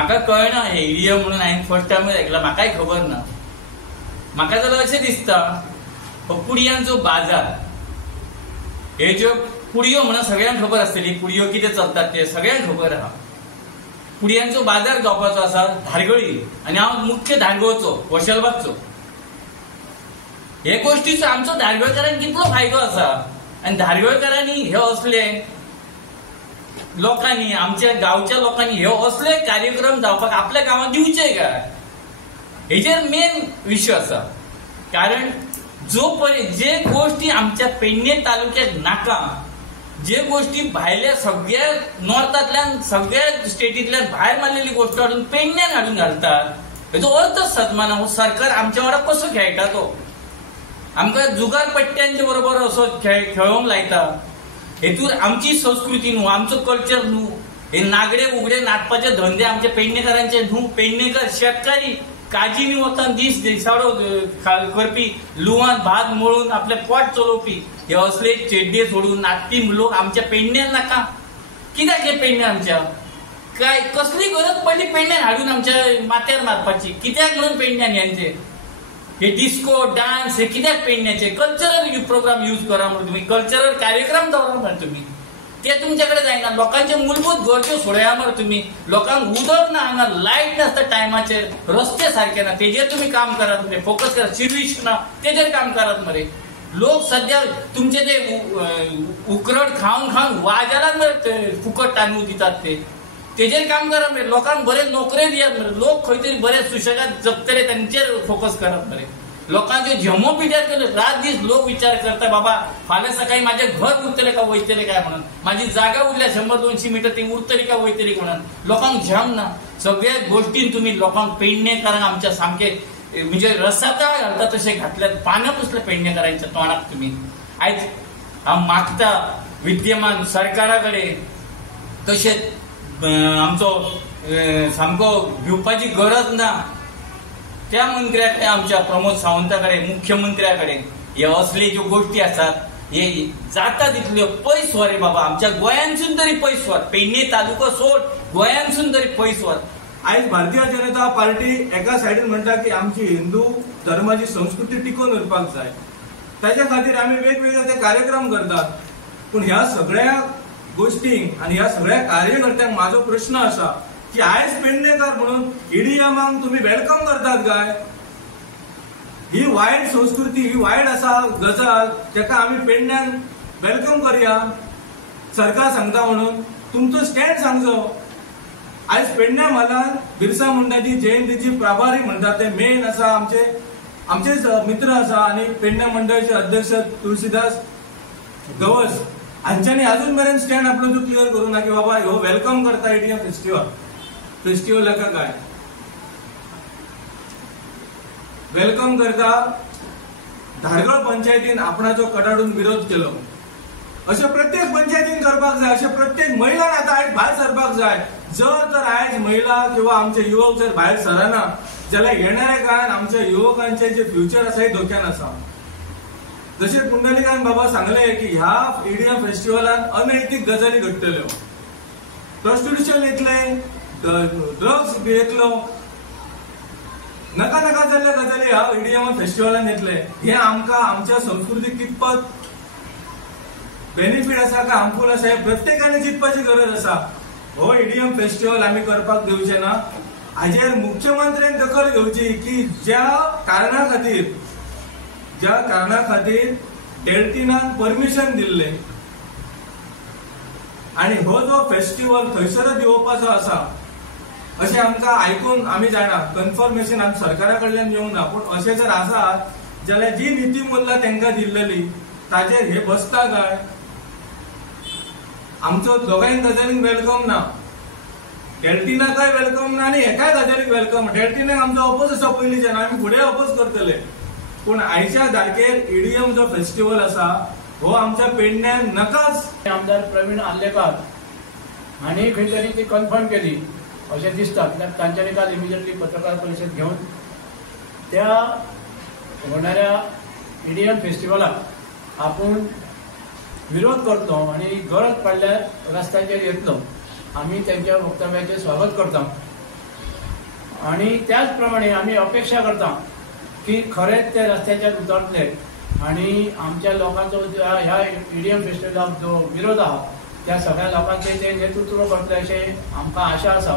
म्हाका कळना हे ईडीएम म्हणून हांवें फर्स्ट टायम ऐकला, म्हाकाय खबर ना. म्हाका जाल्यार अशें दिसता पुडयांचो बाजार, हे ज्यो पुडयो म्हणून सगळ्यांक खबर आसतली, पुडयो कितें चलतात ते सगळ्यांक खबर आहा. पुडयांचो बाजार जावपाचो आसा धारगळी, आनी हांव मुख्य धारगळचो वशलबागचो. हे गोष्टीचो आमचो धारगळकारांक कितलो फायदो आसा, आनी धारगळकारांनी हे असले लोकांनी, आमच्या गांवच्या लोकांनी हे असले कार्यक्रम जावपाक आपल्या गांवांत दिवचे काय, हेजेर मेन विशय आसा. कारण जे गोष्टी आमच्या पेडणे तालुक्यात नाका, जे गोष्टी भायल्या सगळ्या नॉर्थांतल्यान सगळ्या स्टेटींतल्यान भायर मारलेली गोष्ट हाडून पेडण्यान हाडून घालतात, हेचो अर्थच सदमाना. सरकार आमच्या वांगडा कसो खेळटा, तो आमकां जुगार पट्ट्यांच्या बरोबर असो खेळोंक लायता. हेतून आमची संस्कृती न्हू, आमचो कल्चर न्हू, हे नागडे उगडे नाचपाचे धंदे आमच्या पेडणेकारांचे न्हू. पेडणेकार शेतकारी काजीनी वतान दीस दिसावडो करपी, लुवान भात मळून आपले पोट चलोवपी, हे असले चेड्डे सोडून नाचपी लोक आमच्या पेडण्यान नाका. कित्याक हे पेडणे आमच्या काय कसली गरज पडली पेडण्यान हाडून आमच्या माथ्यार मारपाची? कित्याक म्हणून पेडण्यान यांचे हे डिस्को डान्स हे कित्याक पेडण्याचे? कल्चरल प्रोग्राम यूज करा म्हणून तुम्ही, कल्चरल कार्यक्रम दवरा म्हणून तुम्ही, ते तुमच्याकडे जायना. लोकांचे मूलभूत गरजो सोडया मरे तुम्ही. लोकांक उदक ना, हांगा लायट नासता टायमाचेर, रस्ते सारखे ना, तेजेर तुम्ही काम करात मरे, फोकस करा. सिर्विश ना, तेजेर काम करात मरे. लोक सध्या तुमचे ते उकरड खाऊन खाऊन वाजालात मरे, फुकट तांदूळ दितात तेजेर काम करा मरे. लोकांक बरे नोकऱ्यो दियात मरे. लोक खंय तरी बरे सुशेगाद जगतले, तांचेर फोकस करात मरे. लोकांचे झमो पिड्यार केले, रात दीस लोक विचार करता बाबा फाल्यां सकाळी माझे घर उरतले का वयतले काय म्हणून, माझी जागा उरल्या 100-200 मीटर ती उरतली का वयतली म्हणून. लोकांक झम ना. सगळ्या गोष्टीन तुम्ही लोकांक पेडणेकारांक आमच्या सामके म्हणजे रसाता घालता तसे घातल्यात, पानं पुसले पेडणेकारांच्या तोंडाक तुम्ही. आयज हांव मागता विद्यमान सरकाराकडे तशेंच आमचो सामको भिवपाची गरज ना त्या मंत्र्याकडे, आमच्या प्रमोद सावंताकडे, मुख्यमंत्र्याकडे हे असले ज्यो गोष्टी असतात हे जाता तितल्यो पयस व्हर रे बाबा. आमच्या गोंयांसून तरी पयस व्हर, पेडणे तालुको सोड, गोंयांसून तरी पयस व्हर. आयज भारतीय जनता पार्टी एका सायडीन म्हणटा की आमची हिंदू धर्माची संस्कृती टिकून उरपाक जाय, ताच्या खातीर आमी वेगवेगळे ते कार्यक्रम करतात. पूण ह्या सगळ्या गोष्टींक आनी ह्या सगळ्या कार्यकर्त्यांक म्हाजो प्रश्न आसा की आयज पेडणेकार म्हणून ईडीएमांक तुम्ही वेलकम करतात काय? ही वायट संस्कृती, ही वायट असा गजाल, ताका आम्ही पेडण्यान वेलकम करूया. सरकार सांगता म्हणून तुमचो स्टँड सांगचो. आयज पेडण्या म्हालान बिरसा मुंडाची जयंतीची प्रभारी म्हणतात ते मेन आसा, आमचे मित्र आसा आनी पेडण्या मंडळाचे अध्यक्ष तुळशीदास गवस, हांच्यांनी अजून मेरेन स्टँड आपलो क्लियर करूं ना की बाबा ह्यो वेलकम करता ईडीएम फेस्टिवल लाका काय वेलकम करता. धारगळ पंचायतीन आपणाचो कडाडून विरोध केलो. अशें प्रत्येक पंचायतीन करपाक जाय, अशें प्रत्येक महिलान आतां आयज भायर सरपाक जाय. जर तर आयज महिला किंवा आमचे युवक जर भायर सरना जाल्यार येणाऱ्या काळान आमच्या युवकांचे जे फ्युचर आसा हे धोक्यान आसा. जशें पुंडलिकान बाबा सांगले की ह्या ईडीएम फेस्टिवलान अनैतीक गजाली घडटल्यो, प्रॉस्टिट्यूशन येतले, ड्रग्स येतलो, नका नका जाल्ल्या गजाली ह्या ईडीएम फेस्टिवलान येतले. हे आमकां आमच्या संस्कृतीक कितपत बेनिफीट आसा काय हार्मफूल आसा हे प्रत्येकाने चिंतपाची गरज आसा. हो ईडीएम फेस्टिवल आमी करपाक दिवचे ना. हाजेर मुख्यमंत्र्यान दखल घेवची की ज्या कारणां खातीर डेल्टिनान परमिशन दिल्ले आणि हो जो फेस्टिवल थंयसरच येवपाचो आसा अशें आमकां आयकून आमी जाणा. कन्फर्मेशन आमी सरकारा कडल्यान येवंक ना, पूण अशें जर आसात जाल्यार जी नीती मोल्ला तांकां दिल्लेली ताजेर हे बसता काय? आमचो दोगांय गजालींक वेलकम ना, डेल्टिनाकाय वेलकम ना आनी एकाय गजालीक वेलकम. डेल्टिनाक आमचो अपोज आसा पयलींच्यान, आमी फुडें अपोज करतले. पूण आयच्या तारखेर ईडीएम जो फेस्टिवल आसा हो आमच्या पेडण्यान नकाच. आमदार प्रवीण आर्लेकर हांणी खंय तरी ती कन्फर्म केली अशें दिसता. तांच्यांनी काल इमिजिएटली पत्रकार परिशद घेवन त्या होणाऱ्या ईडीएम फेस्टिवलाक आपूण विरोध करतो आणि गरज पडल्यार रस्त्याचेर येतलो. आमी त्यांच्या वक्तव्याचे स्वागत करता. आणि त्याचप्रमाणे आम्ही अपेक्षा करता की खरेच ते रस्त्याचेर उतरतले आणि आमच्या लोकांचो ह्या ईडीएम फेस्टिवलाक जो विरोध आहा त्या सगळ्या लोकांचे ते नेतृत्व करतले अशें आमकां आशा आसा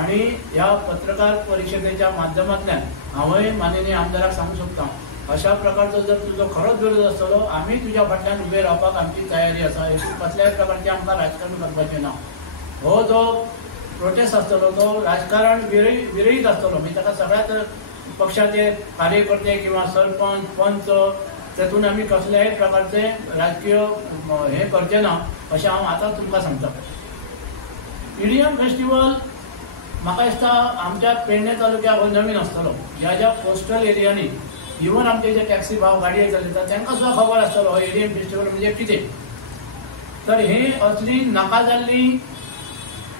आणि ह्या पत्रकार परिशदेच्या माध्यमांतल्यान हांवूय माननीय आमदाराक सांगूंक सोदतां अशा प्रकारचो जर तुजो खरोच विरोध आसतलो आमी तुज्या फाटल्यान उबे रावपाक आमची तयारी आसा हेतून कसल्याय प्रकारचे आमकां राजकारण करपाचें ना हो जो प्रोटेस्ट आसतलो तो राजकारण विरयीत आसतलो म्हणजे ताका सगळ्याच पक्षाचे कार्यकर्ते किंवा सरपंच पंच तेतून आमी कसल्याय प्रकारचे राजकीय हे करचे ना अशें हांव आतां तुमकां सांगता. ईडीएम फेस्टिवल म्हाका दिसता आमच्या पेडणे तालुक्याक हो नवीन आसतलो. ह्या ज्या कोस्टल एरियांनी इवन आमचे जे टॅक्सी भाव गाडये चलयतात तांकां सुद्दां खबर आसतलो हो ईडीएम फेस्टिवल म्हणजे कितें. तर हे असली नाका जाल्ली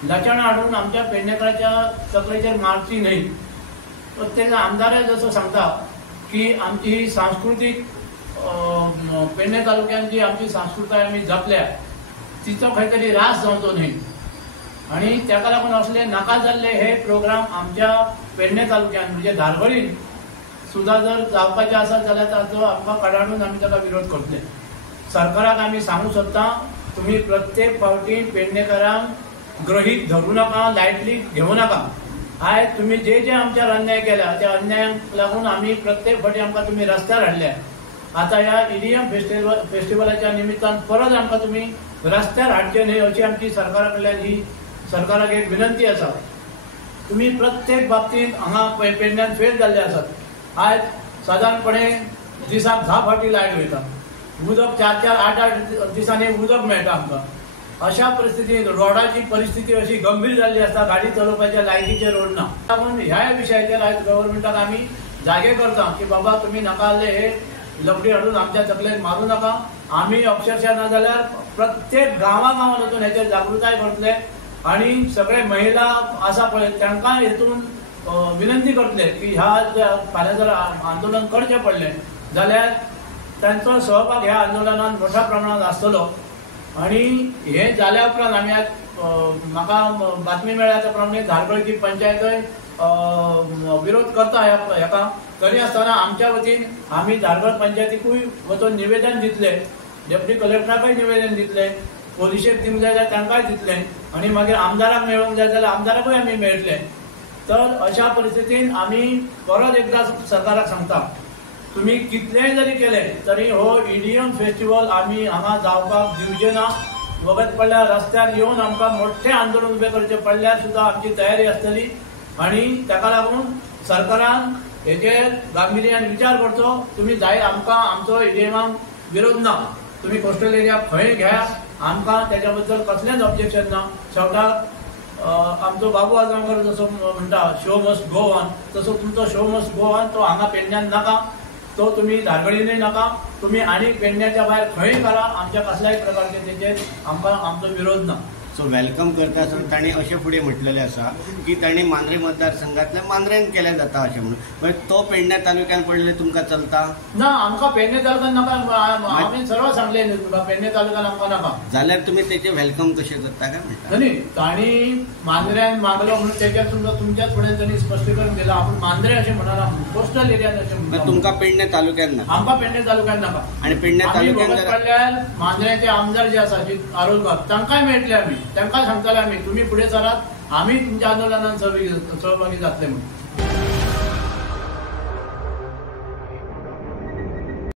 लचाणां हाडून आमच्या पेडणेकाराच्या तकलेचेर मारची न्हय. प्रत्येक आमदार जसो सांगता की आमची ही सांस्कृतीक पेडणे तालुक्यात जी आमची संस्कृताय आमी जपल्या तिचो खंय तरी रास जावचो न्हय आणि ताका लागून असले नाका जाल्ले हे प्रोग्राम आमच्या पेडणे तालुक्यात म्हणजे धारगळीन सुद्धा जर जावपाचे आसत जाल्यार ताचो आमकां कडाडून आमी ताका विरोध करतले. सरकाराक आमी सांगूंक सोदता तुमी प्रत्येक फावटी पेडणेकारांक ग्रहीत धरूं नाका लायटली घेवं नाका. आयज तुमी जे जे आमच्यार अन्याय केला त्या अन्यायाक लागून आमी प्रत्येक फावटी आमकां तुमी रस्त्यार हाडल्या. आता ह्या ईडीएम फेस्टिवलाच्या निमित्तान परत आमकां तुमी रस्त्यार हाडचे न्हय अशी आमची सरकारा कडल्यान ही सरकाराक एक विनंती आसा. तुमी प्रत्येक बाबतींत हांगा पेडण्यान फेल जाल्ले आसात. आयज सादारणपणे दिसाक 10 फावटी लायट वयता उदक 4-4 8-8 दिसांनी उदक मेळटा आमकां. अशा परिस्थितीत रोडाची परिस्थिती अशी गंभीर जाल्ली आसता गाडी चलोवपाच्या लायकीचे रोड ना. लागून ह्या विशयाचेर आयज गव्हर्नमेंटाक आमी जागे करता की बाबा तुमी नाका जाल्ले हे लफडी हाडून आमच्या तकलेक मारूं नाका. आमी अक्षरशः ना जाल्यार प्रत्येक गांवांत वचून हेचेर जागृताय करतले आणि सगळे महिला आसा पळय तांकां हेतून विनंती करतले की ह्या फाल्यां जर आंदोलन करचें पडलें जाल्यार तांचो सहभाग ह्या आंदोलनात मोठ्या प्रमाणात आसतलो. आणि हे जाल्या उपरांत आमी आज म्हाका बातमी मेळ्ळ्या त्या प्रमाणे धारगळची पंचायतय विरोध करता हेका. तरी आसतना आमच्या वतीन आमी धारगळ पंचायतीकूय वचून निवेदन दितले डेप्युटी कलेक्टराकय निवेदन दितले पोलिशेक दिवंक जाय जाल्यार तांकांय दितले आणि मागीर आमदाराक मेळोवंक जाय जाल्यार आमदाराकूय आमी मेळटले. तर अशा परिस्थितीन आमी परत एकदा सरकाराक सांगता तुम्ही कितलेय जरी केले तरी हो ईडीएम फेस्टिवल आमी हांगा जावपाक दिवचे ना. वगत पडल्यार रस्त्यार येवन आमकां मोठे आंदोलन उबें करचें पडल्यार सुद्दां आमची तयारी आसतली आणि ताका लागून सरकारान हेचेर गांभीर्यान विचार करचो. तुम्ही जाय आमकां आमचो ईडीएमाक विरोध ना. तुम्ही कोस्टल एरिया खंय घ्या आमकां त्याच्या बद्दल कसलेंच ऑब्जेक्शन ना. शेवटाक आमचो बाबू आजगांवकर जसो म्हणटा शो मस्ट गो ऑन तसो तुमचो शो मस्ट गो ऑन तो हांगा पेडण्यान नाका. तो तुम्ही धारगळीनय नाका. तुम्ही आणि पेडण्याच्या भायर खंय करा आमच्या कसल्याय प्रकारचे तेचेर आमकां आमचो विरोध ना. सो वेलकम करता आसतना तांणी अशें फुडें म्हटलेलें आसा की तांणी मांद्रे मतदारसंघातल्या मांद्रेन केलें जाता अशें म्हणून. पण तो पेडण्या तालुक्यान पडलें तुमकां चलता ना. आमकां पेडणे तालुक्यान नाका. हांवें सरळ सांगलें न्ही तुका पेडणे तालुक्यान आमकां नाका. जाल्यार तुमी तेचें वेलकम कशें करता काय म्हणटा न्ही. तांणी मांद्र्यान मागलो म्हणून तेचेर तुमच्याच फुडें तांणी स्पश्टीकरण केलां. आपूण मांद्रे अशें म्हणना कोस्टल एरियान अशें म्हणटा. तुमकां पेडण्या तालुक्यान ना. आमकां पेडणे तालुक्यान नाका. आनी पेडण्या तालुक्यान पडल्यार मांद्र्याचे आमदार जे आसा आरोलकर तांकांय मेळटले. आमी तांकांय सांगताले आमी तुम्ही पुढे चलात आम्ही तुमच्या आंदोलनात सहभागी जातले म्हणून.